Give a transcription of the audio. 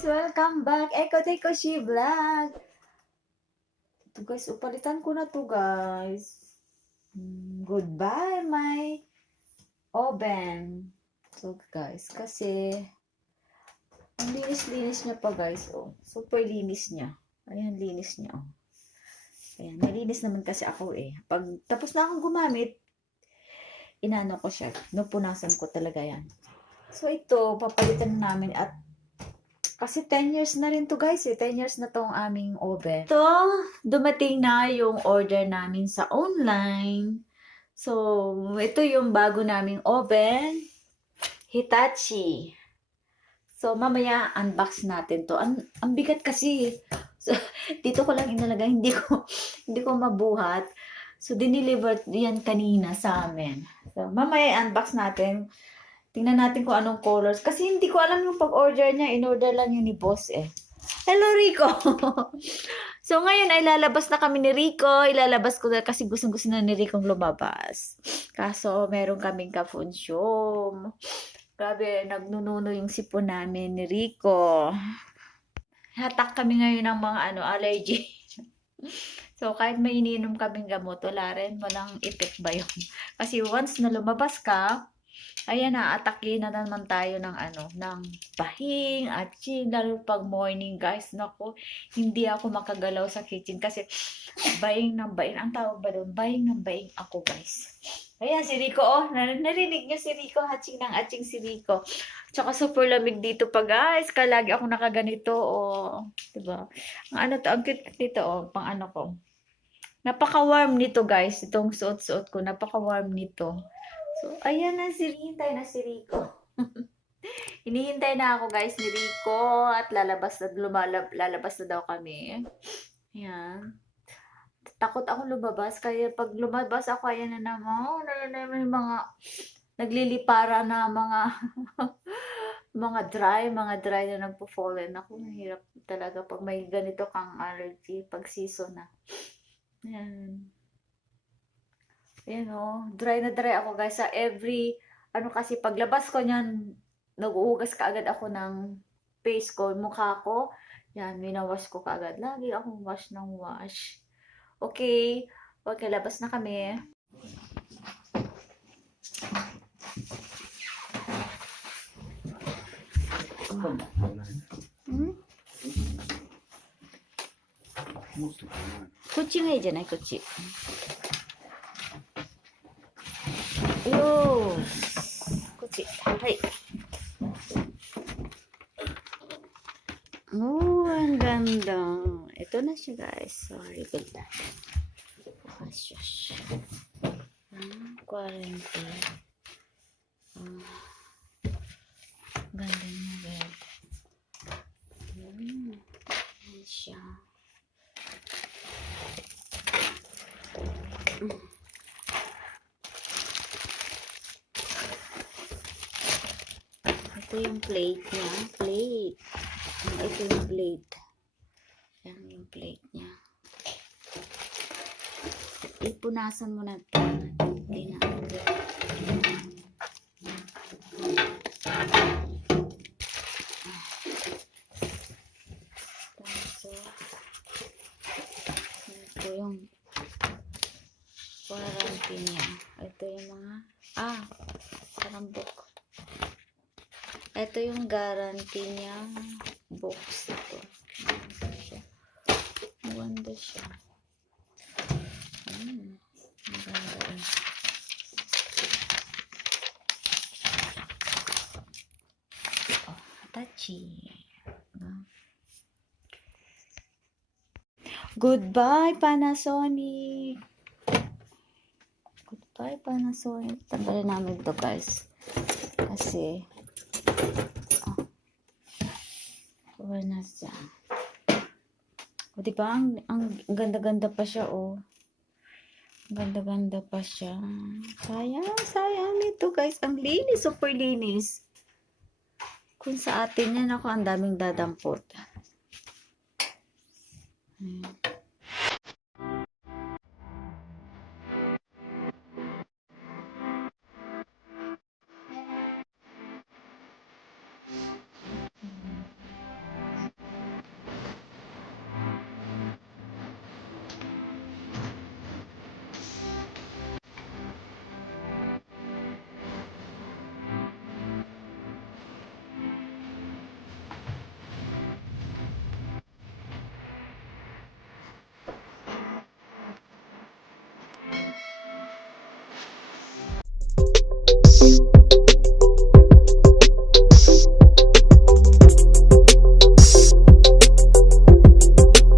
Welcome back, Eko She Vlog. Ito guys, upalitan ko na to guys. Goodbye my oven. So guys, kasi ang linis-linis niya pa guys. Oh, super linis niya. Ayan, linis niya. Oh. Ayan, nalinis naman kasi ako eh. Pag tapos na akong gumamit, inano ko siya. Nupunasan ko talaga yan. So ito, papalitan namin at kasi 10 years na rin to guys eh. 10 years na tong aming oven. Ito, dumating na yung order namin sa online. So, ito yung bago naming oven. Hitachi. So, mamaya unbox natin to. Ang bigat kasi. So, dito ko lang inalagay. Hindi ko mabuhat. So, dineliver yan kanina sa amin. So, mamaya unbox natin. Tingnan natin kung anong colors. Kasi hindi ko alam yung pag-order niya. In-order lang yun ni boss eh. Hello, Rico! So, ngayon ay lalabas na kami ni Rico. Ilalabas ko na kasi gustong-gusto na ni Rico lumabas. Kaso, meron kaming kafunsyom. Grabe, nagnununo yung sipon namin ni Rico. Hatak kami ngayon ng mga allergy. So, kahit may ininom kaming gamot, wala rin. Walang effect ba yun? Kasi once na lumabas ka, ayan na, atake na naman tayo ng ng bahing at lalo pag morning guys, naku, hindi ako makagalaw sa kitchen kasi bahing ng bahing, ang tawag ba doon, bahing ng bahing ako guys. Ayan si Rico, oh, narinig niyo si Rico, hatching ng hatching si Rico. Tsaka super lamig dito pa guys, kalagi ako nakaganito, oh, diba? Ang cute dito, oh, pang ko. Napaka-warm nito guys, itong suot-suot ko, napaka-warm nito. So, ayan na hinihintay na si Rico. Hinihintay na ako guys ni Rico at lalabas na daw kami. Ayan. Takot ako lumabas, kaya pag lumabas ako, ayan na naman, may mga naglilipara na mga mga dry na nagpo-fallen ako. Mahirap talaga pag may ganito kang allergy pag season na. Ayan. Ayan o, dry na dry ako guys sa every, kasi paglabas ko niyan, nag-uugas kaagad ako ng face ko, mukha ko. Yan, minawash ko kaagad. Lagi akong wash ng wash. Okay, labas na kami. Kuchi nga dyan ay kuchi. Yo, kuchi. Hai. Oh, ang ganda. Ito na siya guys. Sorry, good na. Shush. Quarantine. Ganda niya guys. Ayan siya. Ito yung plate niya. Ito yung plate. Yan yung plate niya. Ipunasan mo na ito. Ito yung quarantine niya. Ito yung mga parang book. Ito yung guarantee niya books. Ito. Maganda siya. Maganda rin. Hitachi. Goodbye, Panasonic. Goodbye, Panasonic. Tanggalin namin ito, guys. Kasi, wala na siya. O, diba? Ang ganda-ganda pa siya, oh. Ganda-ganda pa siya. Sayang nito, guys. Ang linis, super linis. Kung sa atin yan, ako, ang daming dadampot. Ayan.